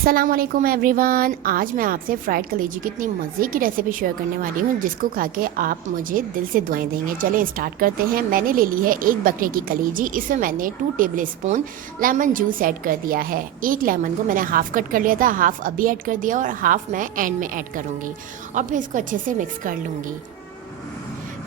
अस्सलामुअलैकुम एवरीवन। आज मैं आपसे फ्राइड कलेजी की इतनी मज़े की रेसिपी शेयर करने वाली हूँ जिसको खा के आप मुझे दिल से दुआएं देंगे। चलें स्टार्ट करते हैं। मैंने ले ली है एक बकरे की कलेजी। इसमें मैंने 2 table spoon lemon juice add कर दिया है। एक लेमन को मैंने हाफ़ कट कर लिया था, हाफ़ अभी ऐड कर दिया और हाफ़ मैं एंड में ऐड करूँगी और फिर इसको अच्छे से मिक्स कर लूँगी।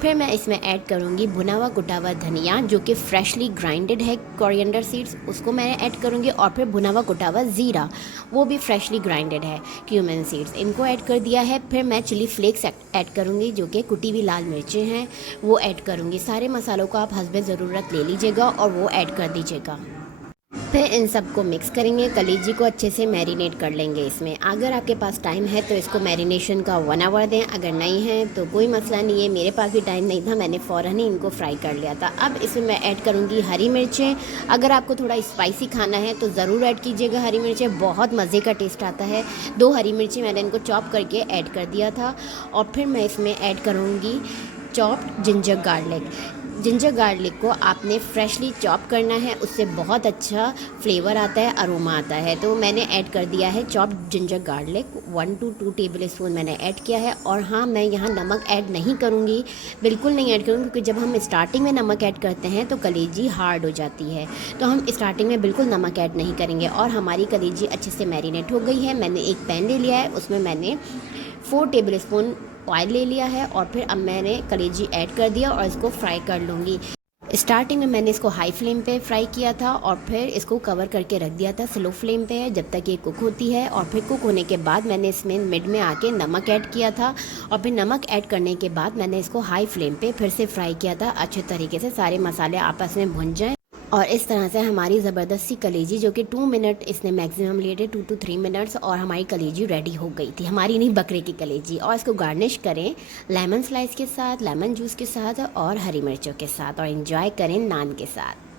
फिर मैं इसमें ऐड करूँगी भुना हुआ कुटा हुआ धनिया जो कि फ्रेशली ग्राइंडेड है, कोरिएंडर सीड्स उसको मैंने ऐड करूँगी और फिर भुना हुआ कुटा हुआ ज़ीरा वो भी फ्रेशली ग्राइंडेड है, क्यूमिन सीड्स इनको ऐड कर दिया है। फिर मैं चिली फ्लेक्स ऐड करूँगी जो कि कुटी हुई लाल मिर्चें हैं वो ऐड करूँगी। सारे मसालों को आप हस्बे ज़रूरत ले लीजिएगा और वो ऐड कर दीजिएगा। फिर इन सबको मिक्स करेंगे। कलेजी को अच्छे से मैरिनेट कर लेंगे इसमें। अगर आपके पास टाइम है तो इसको मैरिनेशन का 1 आवर दें, अगर नहीं है तो कोई मसला नहीं है। मेरे पास भी टाइम नहीं था, मैंने फ़ौरन ही इनको फ्राई कर लिया था। अब इसमें मैं ऐड करूँगी हरी मिर्चें। अगर आपको थोड़ा स्पाइसी खाना है तो ज़रूर ऐड कीजिएगा हरी मिर्चें, बहुत मज़े का टेस्ट आता है। 2 हरी मिर्ची मैंने इनको चॉप करके ऐड कर दिया था और फिर मैं इसमें ऐड करूँगी chopped ginger garlic. Ginger garlic को आपने फ्रेशली चॉप करना है, उससे बहुत अच्छा फ्लेवर आता है, अरोमा आता है। तो मैंने ऐड कर दिया है chopped ginger garlic 1 to 2 table spoon मैंने ऐड किया है। और हाँ, मैं यहाँ नमक ऐड नहीं करूँगी, बिल्कुल नहीं ऐड करूँगी, क्योंकि जब हम स्टार्टिंग में नमक ऐड करते हैं तो कलेजी हार्ड हो जाती है। तो हम स्टार्टिंग में बिल्कुल नमक ऐड नहीं करेंगे। और हमारी कलेजी अच्छे से मैरिनेट हो गई है। मैंने एक पैन ले लिया है, उसमें मैंने 4 टेबल स्पून ऑयल ले लिया है और फिर अब मैंने कलेजी ऐड कर दिया और इसको फ्राई कर लूँगी। स्टार्टिंग में मैंने इसको हाई फ्लेम पे फ्राई किया था और फिर इसको कवर करके रख दिया था स्लो फ्लेम पे जब तक ये कुक होती है। और फिर कुक होने के बाद मैंने इसमें मिड में आके नमक ऐड किया था और फिर नमक ऐड करने के बाद मैंने इसको हाई फ्लेम पे फिर से फ्राई किया था अच्छे तरीके से, सारे मसाले आपस में भुन जाएँ। और इस तरह से हमारी ज़बरदस्त सी कलेजी, जो कि 2 मिनट इसने मैक्सिमम लिए थे, 2 to 3 मिनट्स, और हमारी कलेजी रेडी हो गई थी। हमारी नहीं, बकरे की कलेजी। और इसको गार्निश करें लेमन स्लाइस के साथ, लेमन जूस के साथ और हरी मिर्चों के साथ और एंजॉय करें नान के साथ।